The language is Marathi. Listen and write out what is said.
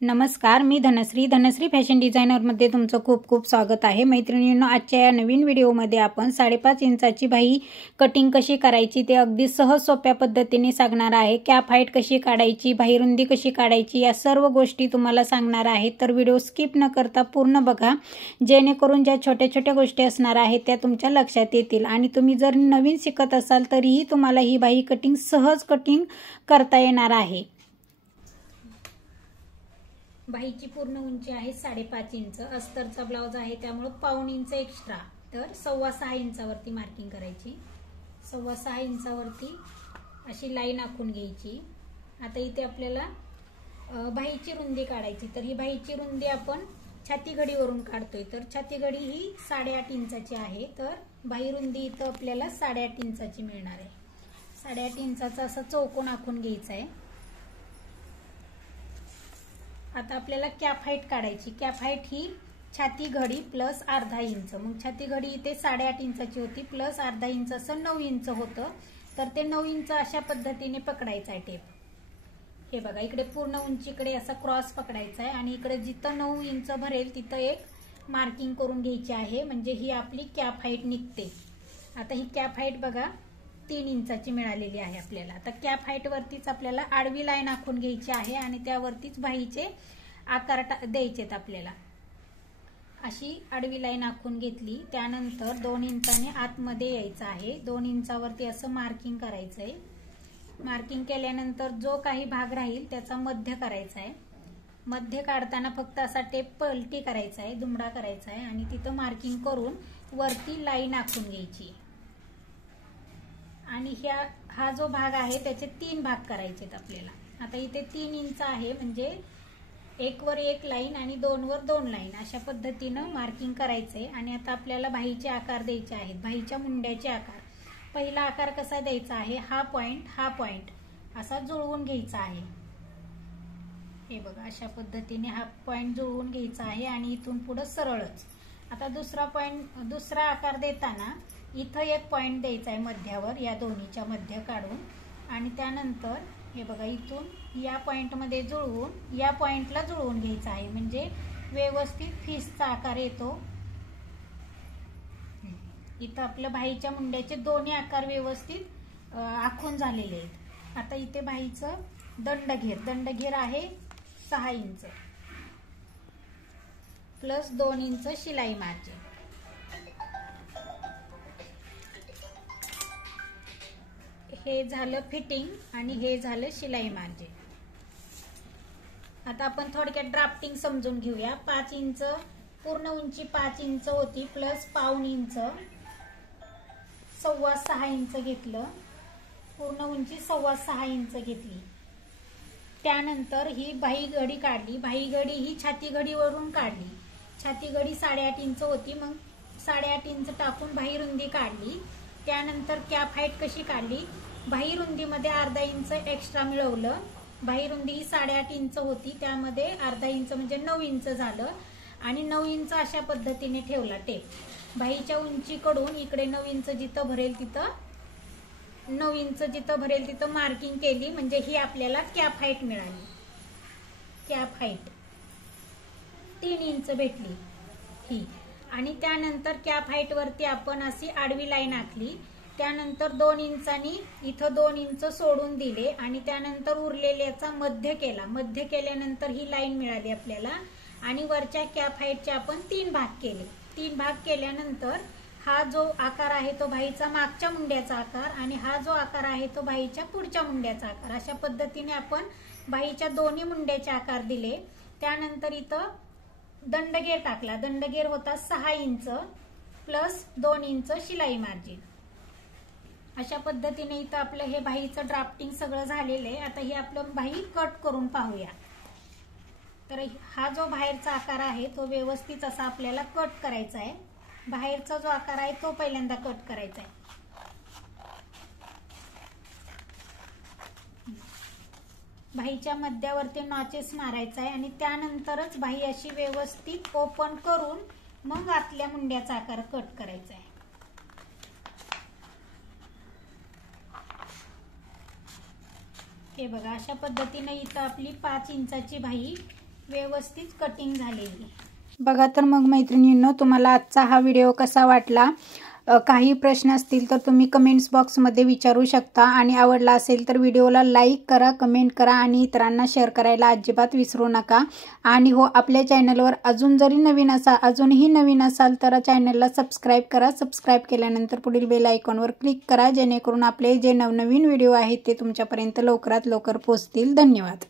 नमस्कार, मी धनश्री फॅशन डिझायनरमध्ये तुमचं खूप खूप स्वागत आहे. मैत्रिणींनो, आजच्या या नवीन व्हिडिओमध्ये आपण 5.5 इंचाची बाही कटिंग कशी करायची ते अगदी सहज सोप्या पद्धतीने सांगणार आहे. कॅप हाईट कशी काढायची, बाही रुंदी कशी काढायची, या सर्व गोष्टी तुम्हाला सांगणार आहे. तर व्हिडिओ स्किप न करता पूर्ण बघा, जेणेकरून ज्या छोट्या छोट्या गोष्टी असणार आहेत त्या तुमच्या लक्षात येतील. आणि तुम्ही जर नवीन शिकत असाल तरीही तुम्हाला ही बाही कटिंग सहज कटिंग करता येणार आहे. बाहीची पूर्ण उंची आहे 5.5 इंच. अस्तरचा ब्लाउज आहे त्यामुळे पाऊण इंच एक्स्ट्रा, तर 6.25 इंचावरती मार्किंग करायची. 6.25 इंचावरती अशी लाईन आखून घ्यायची. आता इथे आपल्याला बाहीची रुंदी काढायची. तर ही बाहीची रुंदी आपण छाती घडीवरून काढतोय. तर छाती घडी ही 8.5 इंचाची आहे. तर बाही रुंदी इथं आपल्याला 8.5 इंचाची मिळणार आहे. 8.5 इंचाचा असा चौकोन आखून घ्यायचा आहे. आता आपल्याला कॅप हाईट काढायची. कॅप हाईट ही छाती घडी प्लस अर्धा इंच. मग छाती घडी इथे 8.5 इंचाची होती, प्लस अर्धा इंच असं 9 इंच होतं. तर ते 9 इंच अशा पद्धतीने पकडायचा आहे टेप. हे बघा, इकडे पूर्ण उंचीकडे असा क्रॉस पकडायचा आहे आणि इकडे जिथं 9 इंच भरेल तिथं एक मार्किंग करून घ्यायची आहे, म्हणजे ही आपली कॅप हाईट निघते. आता ही कॅप हाईट बघा 3 इंचाची मिळालेली आहे आपल्याला. आता कॅप हाईट वरतीच आपल्याला आडवी लाईन आखून घ्यायची आहे आणि त्यावरतीच बाहीचे आकार द्यायचेत आपल्याला. अशी आडवी लाईन आखून घेतली. त्यानंतर 2 इंचाने आतमध्ये यायचं आहे. 2 इंचावरती असं मार्किंग करायचं आहे. मार्किंग केल्यानंतर जो काही भाग राहील त्याचा मध्य करायचा आहे. मध्य काढताना फक्त असा टेप पलटी करायचा आहे, दुमडा करायचा आहे आणि तिथं मार्किंग करून वरती लाईन आखून घ्यायची. आणि हा जो भाग आहे त्याचे 3 भाग करायचेत आपल्याला. आता इथे 3 इंच आहे, म्हणजे 1 वर 1 लाईन आणि 2 वर 2 लाईन अशा पद्धतीनं मार्किंग करायचंय. आणि आता आपल्याला बाहीचे आकार द्यायचे आहेत. बाहीच्या मुंड्याचे आकार. पहिला आकार कसा द्यायचा आहे, हा पॉइंट असा जुळवून घ्यायचा आहे. हे बघा, अशा पद्धतीने हा पॉइंट जुळवून घ्यायचा आहे आणि इथून पुढे सरळच. आता दुसरा आकार देताना इथं एक पॉइंट द्यायचा आहे मध्यावर, या दोन्हीच्या मध्य काढून. आणि त्यानंतर हे बघा, इथून या पॉइंट मध्ये जुळवून या पॉइंटला जुळवून घ्यायचा आहे, म्हणजे व्यवस्थित फिसचा आकार येतो. इथं आपल्या बाहीच्या मुंड्याचे दोन्ही आकार व्यवस्थित आखून झालेले आहेत. आता इथे बाहीचं दंडघेर आहे 6 इंच प्लस 2 इंच शिलाई मार्जिन. हे झालं फिटिंग आणि हे झालं शिलाई मार्जिन. आता आपण थोडक्यात ड्राफ्टिंग समजून घेऊया. 5 इंच पूर्ण उंची 5 इंच होती, प्लस पाऊण इंच 6.25 इंच घेतलं. पूर्ण उंची 6.25 इंच घेतली. त्यानंतर ही बाही घडी काढली. बाही घडी ही छाती घडीवरून काढली. छाती घडी 8.5 इंच होती, मग 8.5 इंच टाकून बाही रुंदी काढली. त्यानंतर कॅप हाईट कशी काढली, बाही रुंदीमध्ये अर्धा इंच एक्स्ट्रा मिळवलं. बाही रुंदी ही 8.5 इंच होती, त्यामध्ये अर्धा इंच म्हणजे 9 इंच झालं. आणि 9 इंच अशा पद्धतीने ठेवला टेप. बाहीच्या उंचीकडून इकडे 9 इंच जिथं भरेल तिथं मार्किंग केली, म्हणजे ही आपल्याला कॅप हाईट मिळाली. कॅप हाईट 3 इंच भेटली ही. आणि त्यानंतर कॅप हाईट वरती आपण अशी आडवी लाईन आखली. त्यानंतर 2 इंचांनी इथं 2 इंच सोडून दिले आणि त्यानंतर उरलेल्याचा मध्य केला. मध्य केल्यानंतर ही लाईन मिळाली आपल्याला. आणि वरच्या कॅप हाईटचे आपण 3 भाग केले. 3 भाग केल्यानंतर हा जो आकार आहे तो बाहीचा मागच्या मुंड्याचा आकार आणि हा जो आकार आहे तो बाहीच्या पुढच्या मुंड्याचा आकार. अशा पद्धतीने आपण बाहीच्या दोन्ही मुंड्याचे आकार दिले. त्यानंतर इथं दंडघेर टाकला. दंडघेर होता 6 इंच प्लस 2 इंच शिलाई मार्जिन. अशा पद्धतीने इथं आपलं हे बाहीचं ड्राफ्टिंग सगळं झालेलं आहे. आता हे आपलं बाही कट करून पाहूया. तर हा जो बाहेरचा आकार आहे तो व्यवस्थित असा आपल्याला कट करायचा आहे. बाहेरचा जो आकार आहे तो पहिल्यांदा कट करायचा आहे. बाहीच्या मध्यावरती नॉचेस मारायचा आहे आणि त्यानंतरच बाही अशी व्यवस्थित ओपन करून मग आतल्या मुंड्याचा आकार कट करायचा आहे. हे बघा, अशा पद्धतीने इथं आपली 5 इंचाची बाही व्यवस्थित कटिंग झालेली. बघा तर मग मैत्रिणींनो, तुम्हाला आजचा हा व्हिडिओ कसा वाटला? काही प्रश्न असतील तर तुम्ही कमेंट्स बॉक्समध्ये विचारू शकता. आणि आवडला असेल तर व्हिडिओला लाईक करा, कमेंट करा आणि इतरांना शेअर करायला अजिबात विसरू नका. आणि हो, आपल्या चॅनलवर अजूनही नवीन असाल तर चॅनलला सबस्क्राईब करा. सबस्क्राईब केल्यानंतर पुढील बेल आयकॉनवर क्लिक करा, जेणेकरून आपले जे नवनवीन व्हिडिओ आहेत ते तुमच्यापर्यंत लवकरात लवकर पोहोचतील. धन्यवाद.